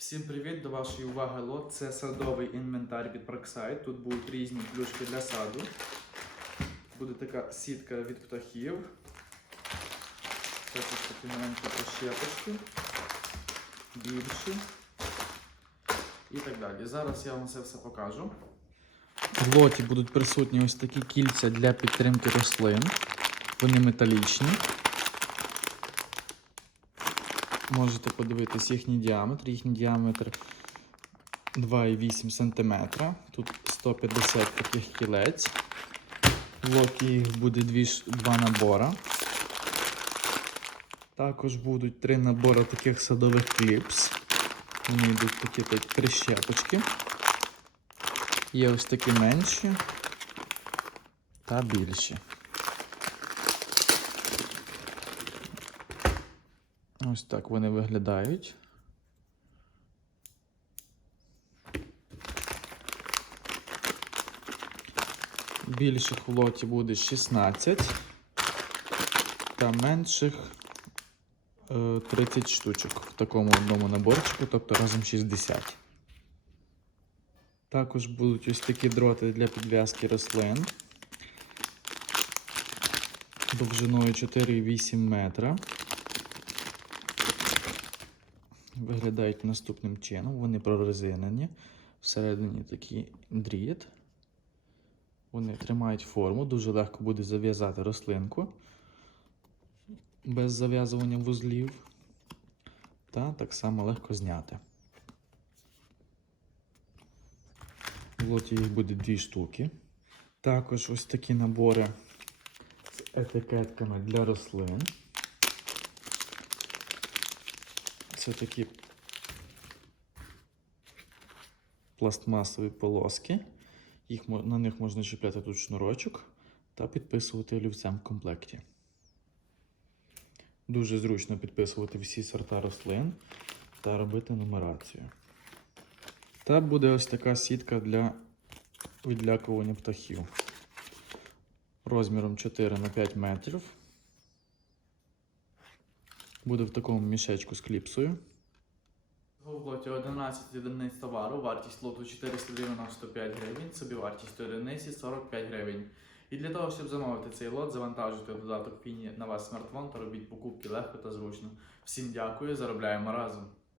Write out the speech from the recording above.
Всім привіт! До вашої уваги лот. Це садовий інвентар від Parkside. Тут будуть різні плюшки для саду. Буде така сітка від птахів. Це такі маленькі прищепочки, більші і так далі. Зараз я вам це все покажу. В лоті будуть присутні ось такі кільця для підтримки рослин. Вони металічні. Можете подивитись їхній діаметр. Їхній діаметр 2,8 см. Тут 150 таких кілець. В лоті їх буде дві, два набора. Також будуть три набори таких садових кліпс. Вони йдуть такі так, три щепочки. Є ось такі менші та більші. Ось так вони виглядають. Більших в лоті буде 16, та менших е, 30 штучок в такому одному наборчику, тобто разом 60. Також будуть ось такі дроти для підв'язки рослин довжиною 4,8 метра. Виглядають наступним чином. Вони прорезинені. Всередині такий дріт. Вони тримають форму, дуже легко буде зав'язати рослинку без зав'язування вузлів. Та так само легко зняти. В лоті їх буде дві штуки. Також ось такі набори з етикетками для рослин. Це такі пластмасові полоски. Їх, на них можна чіпляти тут шнурочок та підписувати олівцем в комплекті. Дуже зручно підписувати всі сорта рослин та робити нумерацію. Та буде ось така сітка для відлякування птахів розміром 4 на 5 метрів. Буде в такому мішечку з кліпсою. В лоті 11 одиниць товару, вартість лоту 495 гривень, собівартість одиниці 45 гривень. І для того, щоб замовити цей лот, завантажуйте додаток Фіні на ваш смартфон та робіть покупки легко та зручно. Всім дякую, заробляємо разом!